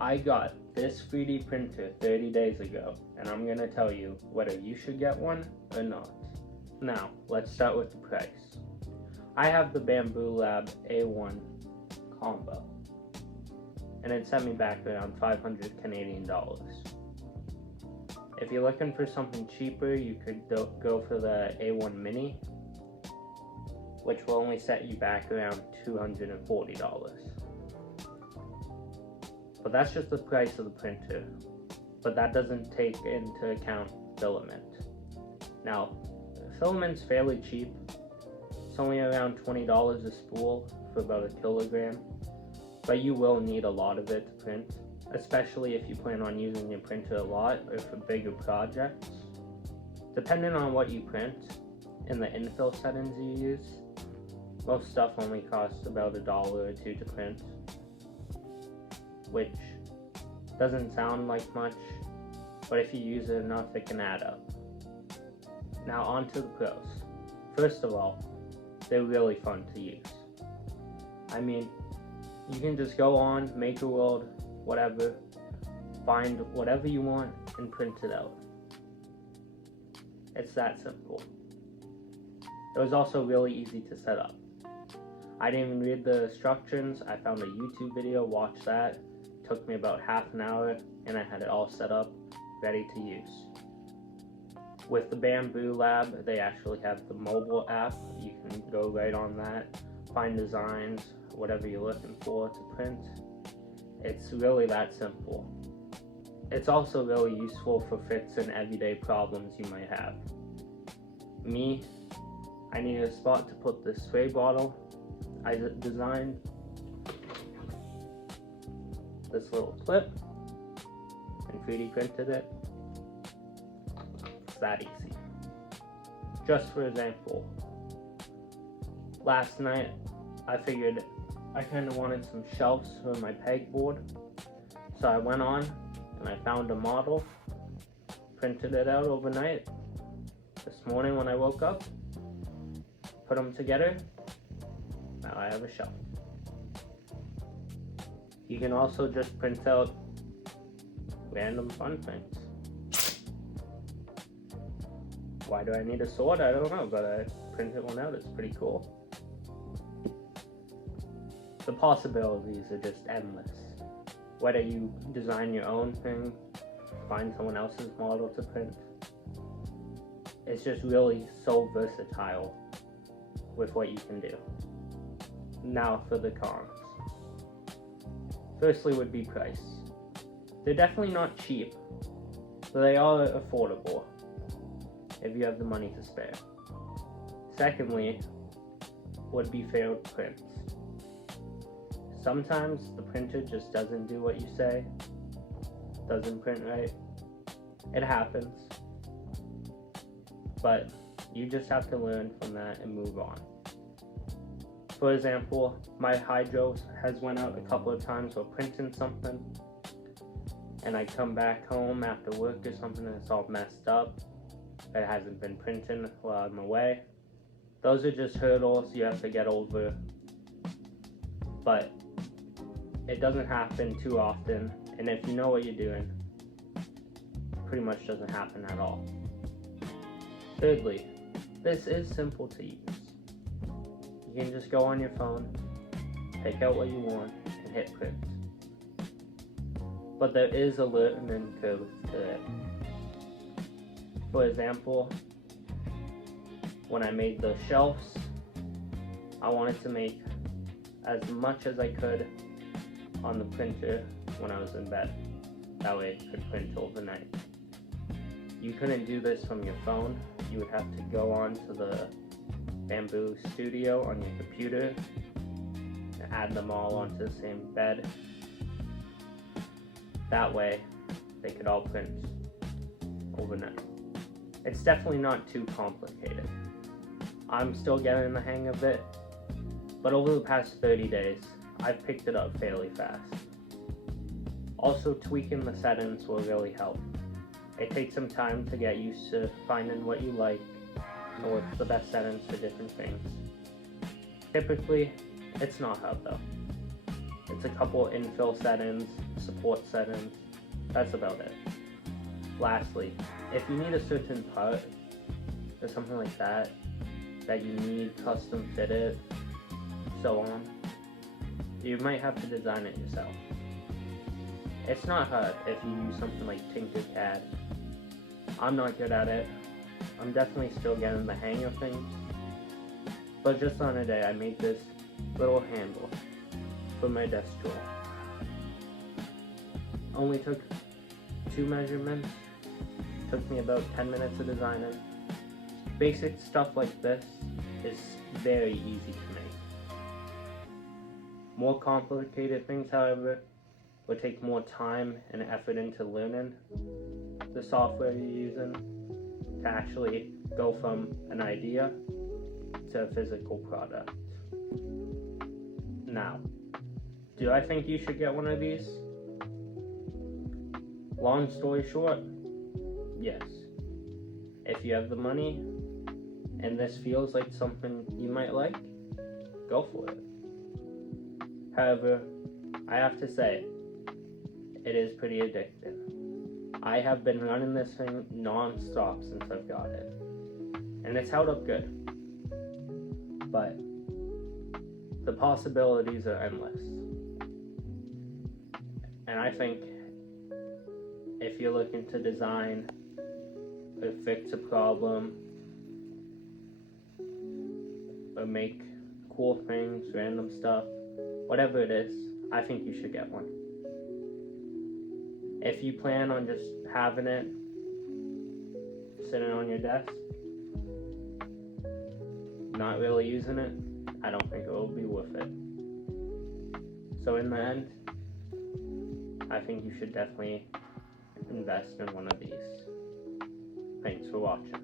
I got this 3D printer 30 days ago, and I'm gonna tell you whether you should get one or not. Now, let's start with the price. I have the Bambu Lab A1 combo, and it set me back around 500 Canadian dollars. If you're looking for something cheaper, you could go for the A1 Mini, which will only set you back around $240. But that's just the price of the printer, but that doesn't take into account filament. Now, filament's fairly cheap. It's only around $20 a spool for about a kilogram, but you will need a lot of it to print, especially if you plan on using your printer a lot or for bigger projects. Depending on what you print and the infill settings you use, most stuff only costs about $1 or $2 to print, which doesn't sound like much, but if you use it enough, it can add up. Now on to the pros. First of all, they're really fun to use. I mean, you can just go on, make a world, whatever, find whatever you want and print it out. It's that simple. It was also really easy to set up. I didn't even read the instructions. I found a YouTube video, watched that. Took me about half an hour and I had it all set up, ready to use. With the Bambu Lab, they actually have the mobile app. You can go right on that, find designs, whatever you're looking for to print. It's really that simple. It's also really useful for fixing everyday problems you might have. Me, I needed a spot to put this spray bottle. I designed this little clip and 3D printed it. It's that easy. Just for example, last night I figured I kind of wanted some shelves for my pegboard, so I went on and I found a model, printed it out overnight. This morning when I woke up, put them together, now I have a shelf. You can also just print out random fun things. Why do I need a sword? I don't know, but I printed one out. It's pretty cool. The possibilities are just endless. Whether you design your own thing, find someone else's model to print, it's just really so versatile with what you can do. Now for the cons. Firstly would be price. They're definitely not cheap, but they are affordable if you have the money to spare. Secondly would be failed prints. Sometimes the printer just doesn't do what you say, doesn't print right. It happens, but you just have to learn from that and move on. For example, my hydro has went out a couple of times while printing something, and I come back home after work or something and it's all messed up. It hasn't been printing while I'm away. Those are just hurdles you have to get over, but it doesn't happen too often, and if you know what you're doing, it pretty much doesn't happen at all. Thirdly, this is simple to use. You can just go on your phone, pick out what you want, and hit print. But there is a learning curve to it. For example, when I made the shelves, I wanted to make as much as I could on the printer when I was in bed. That way it could print overnight. You couldn't do this from your phone. You would have to go on to the Bambu Studio on your computer and add them all onto the same bed. That way they could all print overnight. It's definitely not too complicated. I'm still getting the hang of it, but over the past 30 days, I've picked it up fairly fast. Also, tweaking the settings will really help. It takes some time to get used to finding what you like and what's the best settings for different things. Typically, it's not hard though. It's a couple infill settings, support settings, that's about it. Lastly, if you need a certain part or something like that you need custom fitted, so on, you might have to design it yourself. It's not hard if you use something like Tinkercad. I'm not good at it. I'm definitely still getting the hang of things. But just on a day, I made this little handle for my desk drawer. Only took 2 measurements. Took me about 10 minutes to design it. Basic stuff like this is very easy to make. More complicated things, however, would take more time and effort into learning the software you're using to actually go from an idea to a physical product. Now, do I think you should get one of these? Long story short, yes. If you have the money and this feels like something you might like, go for it. However, I have to say, it is pretty addictive. I have been running this thing non-stop since I've got it, and it's held up good. But the possibilities are endless. And I think if you're looking to design or fix a problem or make cool things, random stuff, whatever it is, I think you should get one. If you plan on just having it sitting on your desk, not really using it, I don't think it will be worth it. So in the end, I think you should definitely invest in one of these. Thanks for watching.